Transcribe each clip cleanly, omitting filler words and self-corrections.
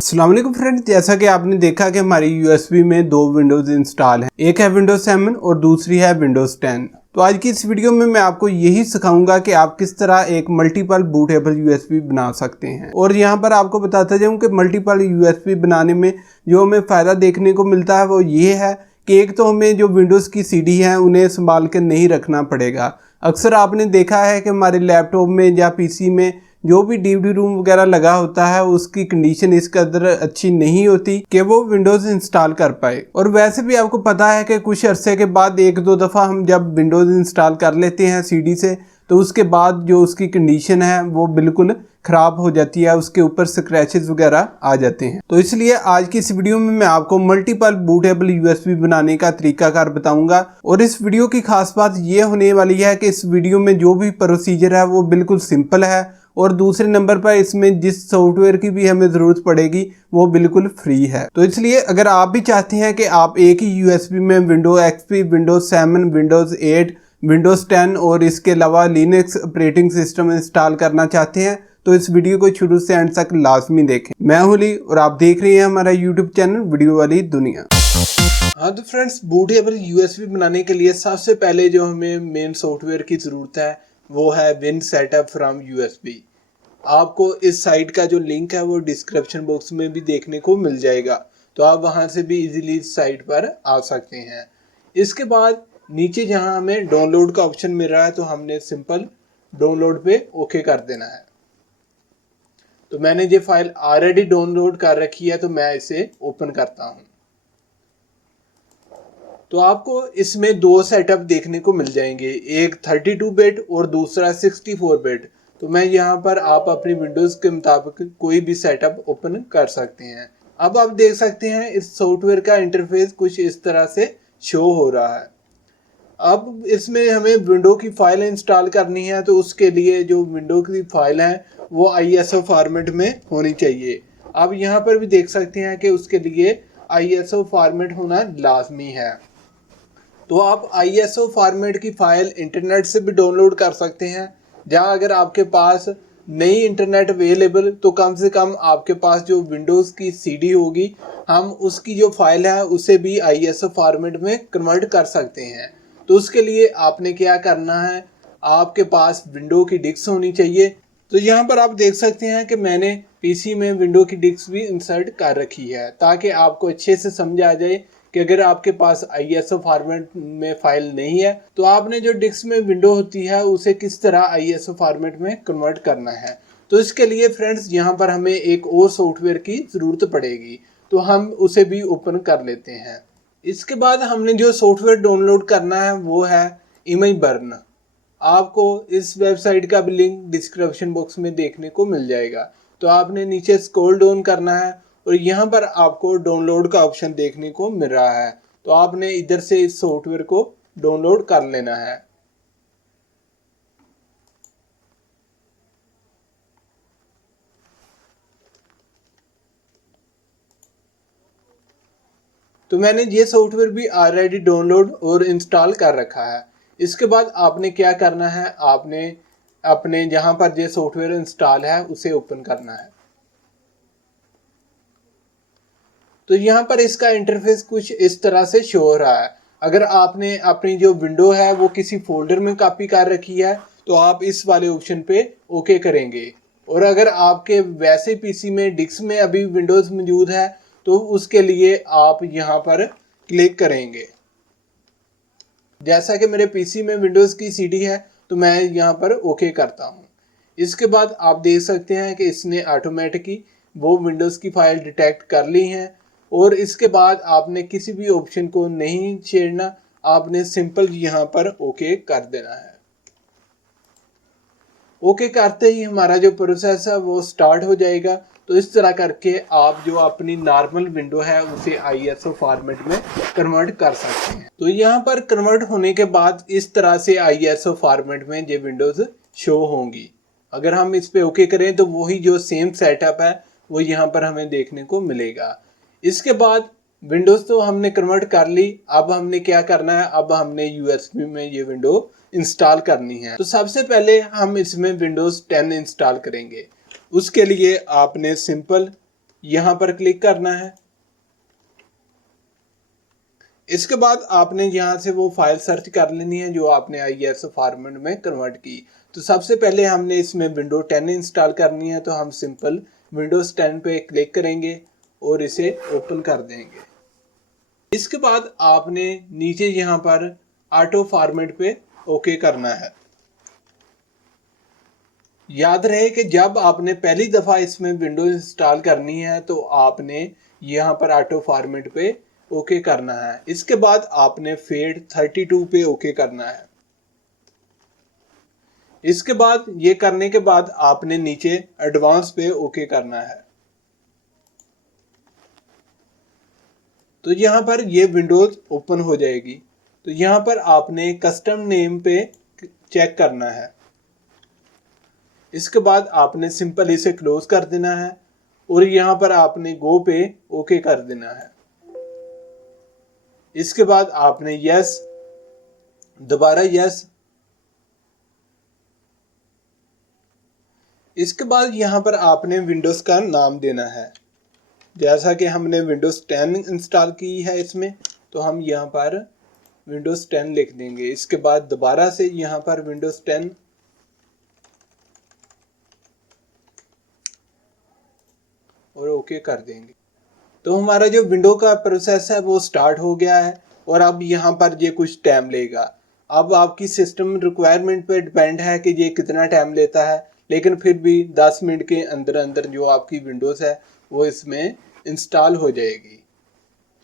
अस्सलाम वालेकुम फ्रेंड्स, जैसा कि आपने देखा कि हमारी यूएसबी में दो विंडोज़ इंस्टॉल हैं। एक है विंडोज़ 7 और दूसरी है विंडोज़ 10। तो आज की इस वीडियो में मैं आपको यही सिखाऊंगा कि आप किस तरह एक मल्टीपल बूटेबल यूएसबी बना सकते हैं। और यहाँ पर आपको बताता जाऊँ कि मल्टीपल यूएसबी बनाने में जो हमें फ़ायदा देखने को मिलता है वो ये है कि एक तो हमें जो विंडोज़ की सीडी है उन्हें संभाल कर नहीं रखना पड़ेगा। अक्सर आपने देखा है कि हमारे लैपटॉप में या पीसी में जो भी डीवीडी रूम वगैरह लगा होता है उसकी कंडीशन इस कदर अच्छी नहीं होती कि वो विंडोज़ इंस्टॉल कर पाए। और वैसे भी आपको पता है कि कुछ अरसे के बाद एक दो दफ़ा हम जब विंडोज़ इंस्टॉल कर लेते हैं सीडी से तो उसके बाद जो उसकी कंडीशन है वो बिल्कुल ख़राब हो जाती है, उसके ऊपर स्क्रैचेस वगैरह आ जाते हैं। तो इसलिए आज की इस वीडियो में मैं आपको मल्टीपल बूटेबल यूएसबी बनाने का तरीकाकार बताऊंगा। और इस वीडियो की खास बात ये होने वाली है कि इस वीडियो में जो भी प्रोसीजर है वो बिल्कुल सिंपल है और दूसरे नंबर पर इसमें जिस सॉफ्टवेयर की भी हमें ज़रूरत पड़ेगी वो बिल्कुल फ्री है। तो इसलिए अगर आप भी चाहते हैं कि आप एक ही यूएसबी में Windows XP, Windows 7, Windows 8, Windows 10 और इसके अलावा लिनक्स ऑपरेटिंग सिस्टम इंस्टॉल करना चाहते हैं तो इस वीडियो को शुरू से एंड तक लाजमी देखें। मैं हूं ली और आप देख रहे हैं हमारा यूट्यूब चैनल वीडियो वाली दुनिया। हाँ तो फ्रेंड्स, बूटेबल यूएसबी बनाने के लिए सबसे पहले जो हमें मेन सॉफ्टवेयर की ज़रूरत है वो है विन सेटअप फ्रॉम यूएसबी। आपको इस साइट का जो लिंक है वो डिस्क्रिप्शन बॉक्स में भी देखने को मिल जाएगा, तो आप वहां से भी इजीली इस साइट पर आ सकते हैं। इसके बाद नीचे जहां हमें डाउनलोड का ऑप्शन मिल रहा है तो हमने सिंपल डाउनलोड पे ओके कर देना है। तो मैंने ये फाइल ऑलरेडी डाउनलोड कर रखी है तो मैं इसे ओपन करता हूं। तो आपको इसमें दो सेटअप देखने को मिल जाएंगे, एक 32 बिट और दूसरा 64 बिट। तो मैं यहाँ पर आप अपनी विंडोज़ के मुताबिक कोई भी सेटअप ओपन कर सकते हैं। अब आप देख सकते हैं इस सॉफ्टवेयर का इंटरफेस कुछ इस तरह से शो हो रहा है। अब इसमें हमें विंडो की फाइल इंस्टॉल करनी है तो उसके लिए जो विंडो की फाइल है वो ISO फॉर्मेट में होनी चाहिए। आप यहाँ पर भी देख सकते हैं कि उसके लिए ISO फॉर्मेट होना लाजमी है। तो आप ISO फॉर्मेट की फ़ाइल इंटरनेट से भी डाउनलोड कर सकते हैं, जहां अगर आपके पास नहीं इंटरनेट अवेलेबल तो कम से कम आपके पास जो विंडोज़ की सीडी होगी हम उसकी जो फाइल है उसे भी ISO फॉर्मेट में कन्वर्ट कर सकते हैं। तो उसके लिए आपने क्या करना है, आपके पास विंडो की डिस्क होनी चाहिए। तो यहाँ पर आप देख सकते हैं कि मैंने पीसी में विंडो की डिस्क भी इंसर्ट कर रखी है ताकि आपको अच्छे से समझ आ जाए कि अगर आपके पास ISO फॉर्मेट में फाइल नहीं है तो आपने जो डिस्क में विंडो होती है उसे किस तरह ISO फॉर्मेट में कन्वर्ट करना है। तो इसके लिए फ्रेंड्स यहाँ पर हमें एक और सॉफ्टवेयर की ज़रूरत पड़ेगी, तो हम उसे भी ओपन कर लेते हैं। इसके बाद हमने जो सॉफ्टवेयर डाउनलोड करना है वो है इमेज बर्न। आपको इस वेबसाइट का भी लिंक डिस्क्रिप्शन बॉक्स में देखने को मिल जाएगा। तो आपने नीचे स्क्रॉल डाउन करना है और यहाँ पर आपको डाउनलोड का ऑप्शन देखने को मिल रहा है, तो आपने इधर से इस सॉफ्टवेयर को डाउनलोड कर लेना है। तो मैंने ये सॉफ्टवेयर भी ऑलरेडी डाउनलोड और इंस्टॉल कर रखा है। इसके बाद आपने क्या करना है, आपने अपने जहाँ पर ये सॉफ्टवेयर इंस्टॉल है उसे ओपन करना है। तो यहाँ पर इसका इंटरफेस कुछ इस तरह से शो हो रहा है। अगर आपने अपनी जो विंडो है वो किसी फोल्डर में कॉपी कर रखी है तो आप इस वाले ऑप्शन पे ओके करेंगे। और अगर आपके वैसे पीसी में डिस्क में अभी विंडोज़ मौजूद है तो उसके लिए आप यहाँ पर क्लिक करेंगे। जैसा कि मेरे पीसी में विंडोज़ की सीडी है तो मैं यहाँ पर ओके करता हूँ। इसके बाद आप देख सकते हैं कि इसने ऑटोमेटिकली वो विंडोज़ की फाइल डिटेक्ट कर ली हैं। और इसके बाद आपने किसी भी ऑप्शन को नहीं छेड़ना, आपने सिंपल यहाँ पर ओके कर देना है। ओके करते ही हमारा जो प्रोसेस है वो स्टार्ट हो जाएगा। तो इस तरह करके आप जो अपनी नॉर्मल विंडो है उसे ISO फॉर्मेट में कन्वर्ट कर सकते हैं। तो यहाँ पर कन्वर्ट होने के बाद इस तरह से ISO फॉर्मेट में ये विंडोज़ शो होंगी। अगर हम इस पे ओके करें तो वही जो सेम सेटअप है वो यहाँ पर हमें देखने को मिलेगा। इसके बाद विंडोज़ तो हमने कन्वर्ट कर ली, अब हमने क्या करना है, अब हमने यूएसबी में ये विंडो इंस्टॉल करनी है। तो सबसे पहले हम इसमें विंडोज़ 10 इंस्टॉल करेंगे। उसके लिए आपने सिंपल यहाँ पर क्लिक करना है। इसके बाद आपने यहाँ से वो फाइल सर्च कर लेनी है जो आपने ISO फॉर्मेट में कन्वर्ट की। तो सबसे पहले हमने इसमें विंडो 10 इंस्टॉल करनी है, तो हम सिंपल विंडोज 10 पे क्लिक करेंगे और इसे ओपन कर देंगे। इसके बाद आपने नीचे यहाँ पर ऑटो फॉर्मेट पे ओके करना है। याद रहे कि जब आपने पहली दफ़ा इसमें विंडोज इंस्टॉल करनी है तो आपने यहाँ पर ऑटो फॉर्मेट पे ओके करना है। इसके बाद आपने फेड 32 पे ओके करना है। इसके बाद ये करने के बाद आपने नीचे एडवांस पे ओके करना है। तो यहाँ पर ये विंडोज ओपन हो जाएगी। तो यहाँ पर आपने कस्टम नेम पे चेक करना है। इसके बाद आपने सिंपल इसे क्लोज कर देना है और यहाँ पर आपने गो पे ओके कर देना है। इसके बाद आपने यस, दोबारा यस। इसके बाद यहाँ पर आपने विंडोज का नाम देना है। जैसा कि हमने विंडोज 10 इंस्टॉल की है इसमें, तो हम यहाँ पर विंडोज 10 लिख देंगे। इसके बाद दोबारा से यहाँ पर विंडोज 10 और ओके कर देंगे। तो हमारा जो विंडो का प्रोसेस है वो स्टार्ट हो गया है और अब यहाँ पर ये कुछ टाइम लेगा। अब आपकी सिस्टम रिक्वायरमेंट पे डिपेंड है कि ये कितना टाइम लेता है, लेकिन फिर भी 10 मिनट के अंदर अंदर जो आपकी विंडोज़ है वो इसमें इंस्टॉल हो जाएगी।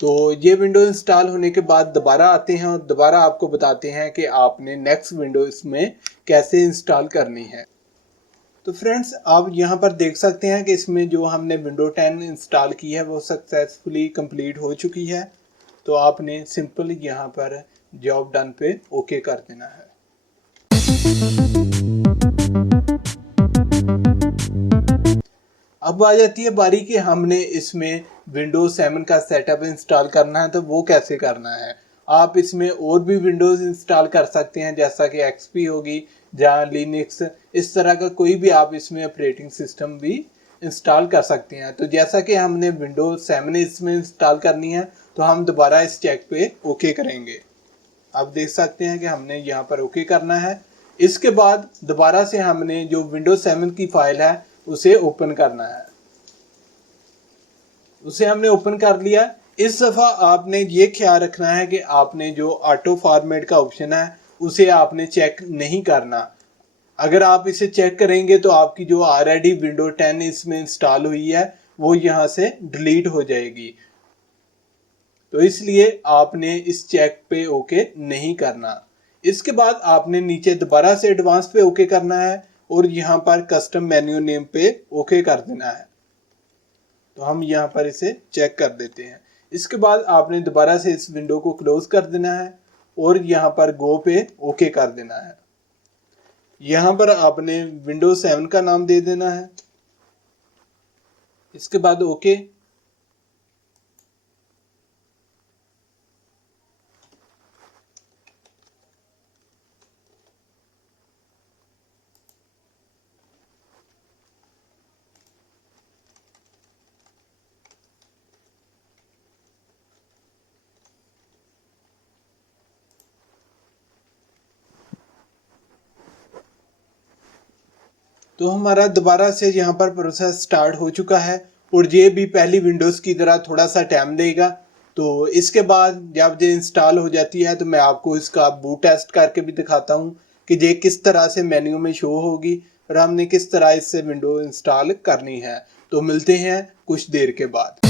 तो ये विंडो इंस्टॉल होने के बाद दोबारा आते हैं और दोबारा आपको बताते हैं कि आपने नेक्स्ट विंडो इसमें कैसे इंस्टॉल करनी है। तो फ्रेंड्स, आप यहाँ पर देख सकते हैं कि इसमें जो हमने विंडो 10 इंस्टॉल की है वो सक्सेसफुली कंप्लीट हो चुकी है। तो आपने सिंपल यहाँ पर जॉब डन पे ओके कर देना है। अब आ जाती है बारी कि हमने इसमें विंडोज 7 का सेटअप इंस्टॉल करना है, तो वो कैसे करना है। आप इसमें और भी विंडोज इंस्टॉल कर सकते हैं, जैसा कि XP होगी या लिनक्स, इस तरह का कोई भी आप इसमें ऑपरेटिंग सिस्टम भी इंस्टॉल कर सकते हैं। तो जैसा कि हमने विंडोज 7 इसमें इंस्टॉल करनी है, तो हम दोबारा इस चेक पे ओके करेंगे। आप देख सकते हैं कि हमने यहाँ पर ओके करना है। इसके बाद दोबारा से हमने जो विंडोज 7 की फाइल है उसे ओपन करना है। उसे हमने ओपन कर लिया। इस दफ़ा आपने ये ख्याल रखना है कि आपने जो ऑटो फॉर्मेट का ऑप्शन है उसे आपने चेक नहीं करना। अगर आप इसे चेक करेंगे तो आपकी जो ऑलरेडी विंडो 10 इसमें इंस्टॉल हुई है वो यहाँ से डिलीट हो जाएगी। तो इसलिए आपने इस चेक पे ओके नहीं करना। इसके बाद आपने नीचे दोबारा से एडवांस पे ओके करना है और यहाँ पर कस्टम मेन्यू नेम पे ओके कर देना है। तो हम यहाँ पर इसे चेक कर देते हैं। इसके बाद आपने दोबारा से इस विंडो को क्लोज कर देना है और यहाँ पर गो पे ओके कर देना है। यहाँ पर आपने विंडोज 7 का नाम दे देना है। इसके बाद ओके। तो हमारा दोबारा से यहाँ पर प्रोसेस स्टार्ट हो चुका है और ये भी पहली विंडोज़ की तरह थोड़ा सा टाइम लेगा। तो इसके बाद जब ये इंस्टॉल हो जाती है तो मैं आपको इसका बूट टेस्ट करके भी दिखाता हूँ कि ये किस तरह से मेन्यू में शो होगी और हमने किस तरह इससे विंडो इंस्टॉल करनी है। तो मिलते हैं कुछ देर के बाद।